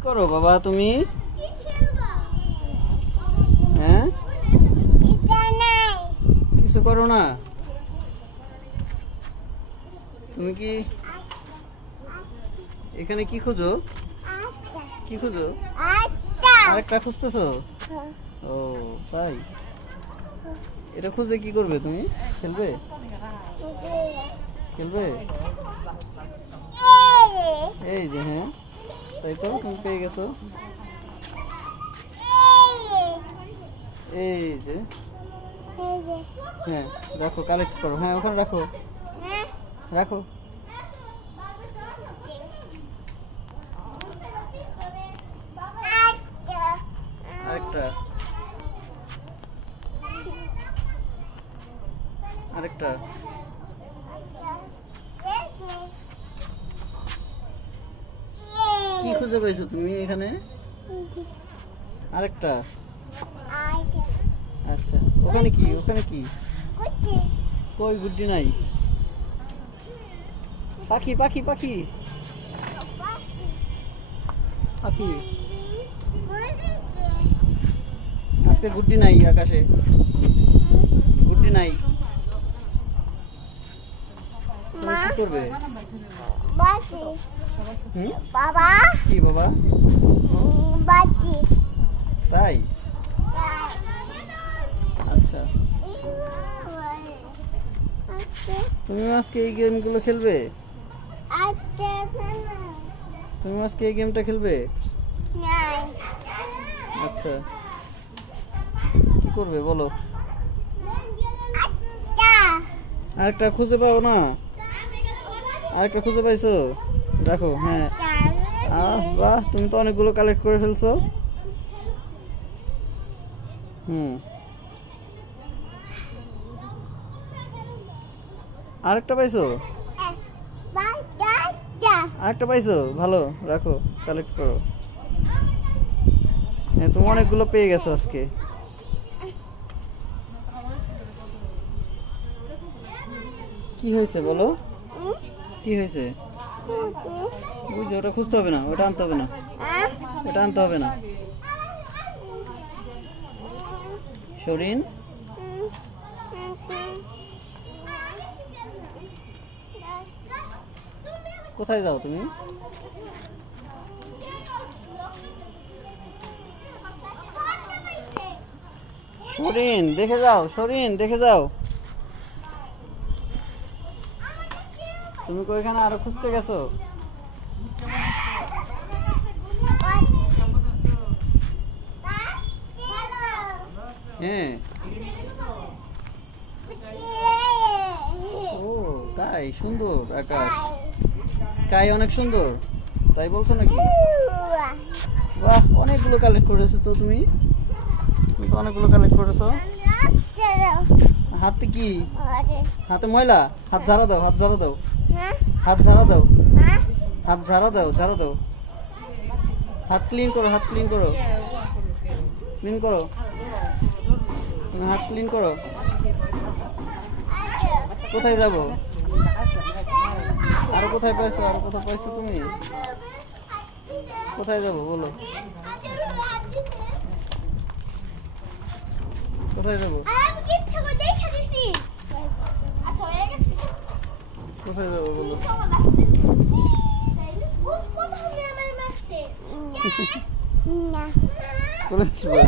করো বাবা তুমি? হ্যাঁ, কিছু করো না তুমি? কি এখানে কি খুঁজো? কি খুঁজো? আরেকটা খুঁজতেছো? ও তাই, এটা খুঁজে কি করবে তুমি? খেলবে? খেলবে? এই যে, হ্যাঁ তাই তো, তুমি পেয়ে গেছো। এই যে, হ্যাঁ রাখো, কালেক্ট করো। হ্যাঁ ওখানে রাখো, রাখো। আরেকটা, আরেকটা। কি খুঁজে পাইছো তুমি এখানে? আরেকটা। আচ্ছা, ওখানে কি? ওখানে কি? কই গুড্ডি নাই? পাখি পাখি পাখি পাখি। আজকে গুড্ডি নাই আকাশে, গুড্ডি নাই। তুমি কি করবে? বাবা কি বাবা? তাই, আচ্ছা। তুমি আজকে এই গেমগুলো খেলবে? তুমি আজকে এই গেমটা খেলবে? আচ্ছা, কি করবে বলো? আরেকটা খুঁজে পাও না? আরেকটা খুঁজে পাইছো? রাখো। হ্যাঁ, বাহ, তুমি তো অনেকগুলো কালেক্ট করে ফেলছো। আরেকটা পাইছো? আরেকটা পাইছো? ভালো, রাখো, কালেক্ট করো। হ্যাঁ, তুমি অনেকগুলো পেয়ে গেছো আজকে। কি হয়েছে বলো? কি হয়েছে? ওই যে, ওটা খুঁজতে হবে না, ওটা আনতে হবে না, ওটা আনতে হবে না। শরীন, কোথায় যাও তুমি? শরীন দেখে যাও, শরীন দেখে যাও। তুমি কো এখানে আরো খুঁজতে গেছো? হ্যাঁ, ও তাই, সুন্দর আকাশ, স্কাই অনেক সুন্দর, তাই বলছো নাকি? বাহ, অনেকগুলো কালেক্ট করেছো তো তুমি, তুমি তো অনেকগুলো কালেক্ট করেছো। হাতে কি? হাতে ময়লা, হাত ঝাড়া দাও, হাত ঝাড়া দাও, হাত ঝাড়া দাও, হাত ঝাড়া দাও, ঝাড়া দাও, হাত ক্লিন করো, হাত ক্লিন করো, ক্লিন করো, তুমি হাত ক্লিন করো। কোথায় যাবো? আরো কোথায় পাইছো? আরো কোথায় পাইছো তুমি? কোথায় যাবো বলো? কোথায় যাবো? কোথায় যাবো বলো? চলে আসবে।